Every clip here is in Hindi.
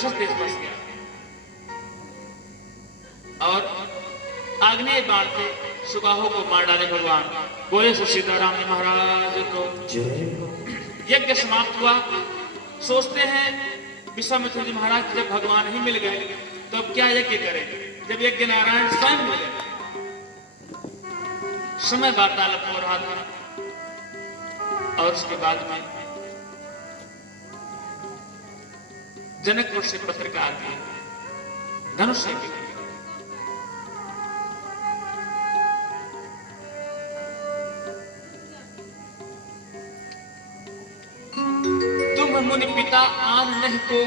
देश बस गया और आग्नेय बाण से सुबाहु को मार डाले भगवान। बोले सो सीताराम जी महाराज को। यज्ञ समाप्त हुआ। सोचते हैं विश्वामित्र जी महाराज जब भगवान ही मिल गए तो अब क्या यज्ञ करें, जब यज्ञ नारायण स्वयं मिले। समय वार्तालाप हो रहा था और उसके बाद में जनकपुर से पत्रिका आती है, धनुष यज्ञ। तुम मुनि पिता आन नहीं को।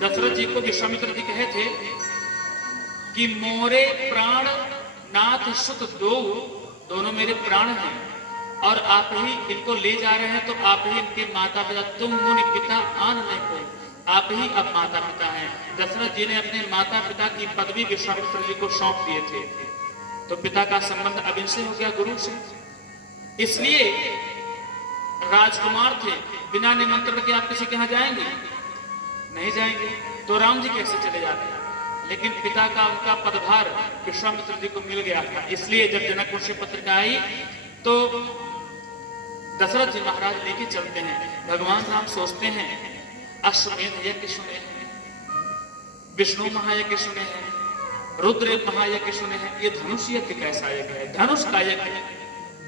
दशरथ जी को विश्वामित्र जी कहे थे कि मोरे प्राण नाथ सुत दो, दोनों मेरे प्राण हैं और आप ही इनको ले जा रहे हैं, तो आप ही इनके माता पिता। तुम मुनि पिता आन नहीं को, आप ही अब माता पिता हैं। दशरथ जी ने अपने माता पिता की पदवी विश्वामित्र जी को सौंप दिए थे, तो पिता का संबंध अब इनसे हो गया, गुरु से। इसलिए राजकुमार थे, बिना निमंत्रण के आप किसी के यहाँ जाएंगे? नहीं जाएंगे। तो राम जी कैसे चले जाते हैं? लेकिन पिता का उनका पदभार विश्वामित्र जी को मिल गया था। इसलिए जब जनकपुर से पत्रिका आई तो दशरथ जी महाराज लेके चलते हैं। भगवान राम सोचते हैं अश्वमेध यज्ञ सुने हैं, विष्णु महायज्ञ सुने हैं, रुद्र महायज्ञ सुने हैं, ये धनुष यज्ञ कैसा यज्ञ है? धनुष का यज्ञ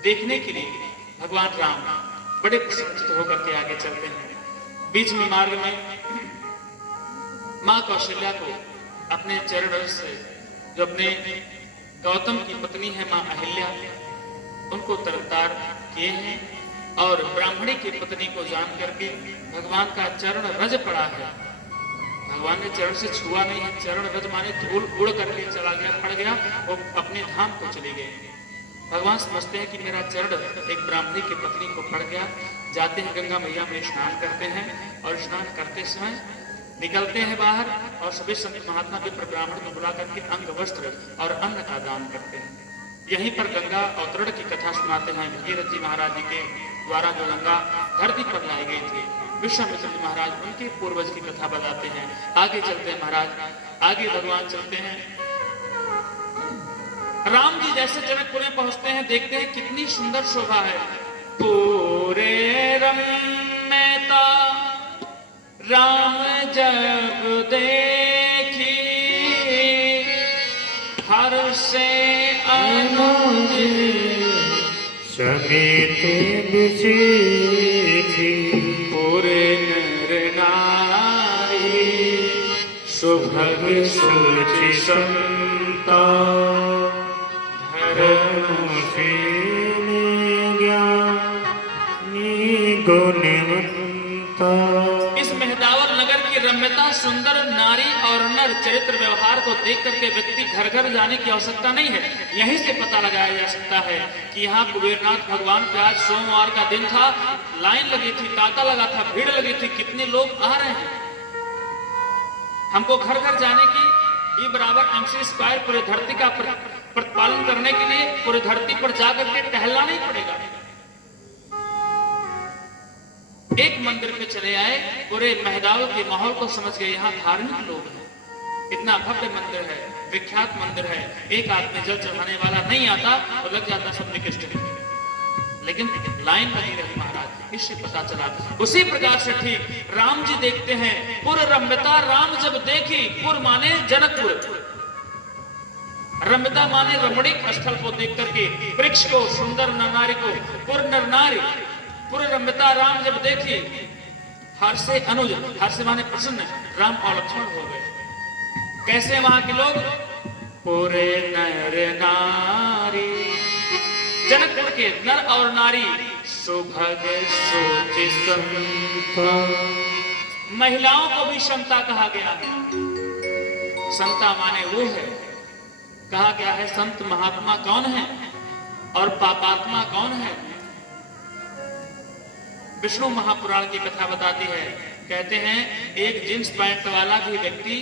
देखने के लिए भगवान राम बड़े प्रसन्नचित्त होकर के आगे चलते हैं। बीच में मार्ग में मां कौशल्या को अपने चरण से, जो अपने गौतम की पत्नी है मां अहिल्या, उनको तरतार किए हैं और ब्राह्मणी की पत्नी को जान करके भगवान का चरण रज पड़ा है। भगवान ने चरण से छुआ नहीं है, चरण रज माने धूल उड़ करके चला गया, पड़ गया, वो अपने धाम को चली गई। भगवान समझते हैं कि मेरा चरण एक ब्राह्मणी की पत्नी को पड़ गया। जाते हैं गंगा मैया में स्नान करते हैं और स्नान करते समय निकलते हैं बाहर और सभी संत महात्मा विप्र ब्राह्मण को बुला करके अंग वस्त्र और अन्न का दान करते हैं। यहीं पर गंगा अवतरण की कथा सुनाते हैं। भगीरथ जी महाराज जी के द्वारा जो गंगा धरती पर लाई गई थी, विश्वामित्र जी महाराज उनके पूर्वज की कथा बताते हैं। आगे चलते हैं महाराज, आगे भगवान चलते हैं। राम जी जैसे जनकपुर में पहुंचते हैं, देखते हैं कितनी सुंदर शोभा है। पूरे रम्यता राम जब देखी, हर से अनुज समेत बिछी। पूरे नर नारी सुभग सुचि संता, इस मेहदावल नगर की रम्यता, सुंदर नारी और नर चरित्र व्यवहार को देख करके व्यक्ति घर घर जाने की आवश्यकता नहीं है, यहीं से पता लगाया जा सकता है कि यहाँ कुबेरनाथ भगवान पे आज सोमवार का दिन था, लाइन लगी थी, तांता लगा था, भीड़ लगी थी, कितने लोग आ रहे हैं। हमको घर घर जाने की ये बराबर MC स्क्वायर पूरे धरती का प्रतिपालन करने के लिए पूरे धरती पर जाकर के टहलना नहीं पड़ेगा। एक मंदिर पे चले आए, पूरे महदावल के माहौल को समझ गए, यहाँ धार्मिक लोग हैं, इतना भव्य मंदिर है, विख्यात मंदिर है, एक आदमी जल चढ़ाने वाला नहीं आता तो लग जाता सब निकृष्ट। लेकिन लाइन लगी रही महाराज, इससे पता चला। उसी प्रकार से ठीक राम जी देखते हैं पुर रम्यता राम जब देखी, पुर माने जनकपुर, रम्यता माने रमणीक स्थल को देख करके, वृक्ष को, सुंदर नारी को, पुर नर नारी, पुर रम्यता राम जब देखी, हर्षे अनुज, हर्षे माने प्रसन्न, राम और लक्ष्मण हो गए। कैसे वहां के लोग? पुरे नर नारी, जनकपुर के नर और नारी, सुभग सोचि संता, महिलाओं को भी संता कहा गया है। संता माने वो है, कहा गया है संत महात्मा कौन है और पापात्मा कौन है। विष्णु महापुराण की कथा बताती है, कहते हैं एक जींस पैंट वाला भी व्यक्ति